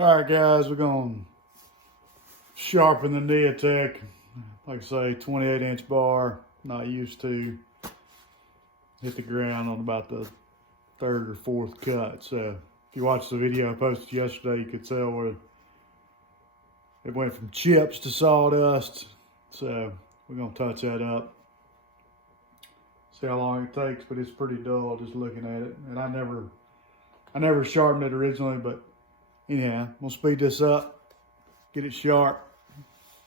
All right, guys, we're going to sharpen the Neo-TEC. Like I say, 28-inch bar, not used to. Hit the ground on about the third or fourth cut. So if you watched the video I posted yesterday, you could tell where it went from chips to sawdust. So we're going to touch that up. See how long it takes, but it's pretty dull just looking at it. And I never sharpened it originally, but anyhow, we'll speed this up, get it sharp,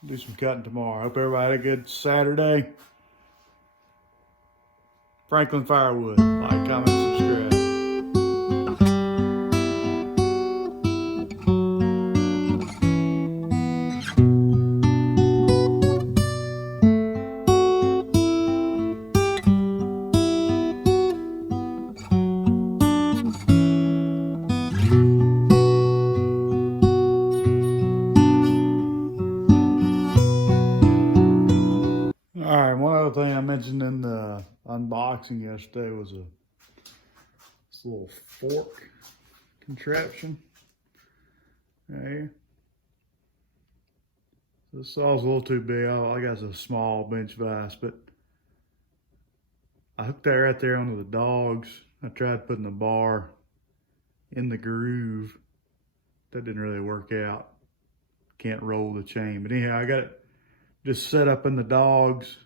do some cutting tomorrow. Hope everybody had a good Saturday. Franklin Firewood. Like, comment, subscribe. All right, one other thing I mentioned in the unboxing yesterday was this little fork contraption right here. This saw's a little too big. I got a small bench vise, but I hooked that right there onto the dogs. I tried putting the bar in the groove. That didn't really work out. Can't roll the chain. But anyhow, I got it just set up in the dogs.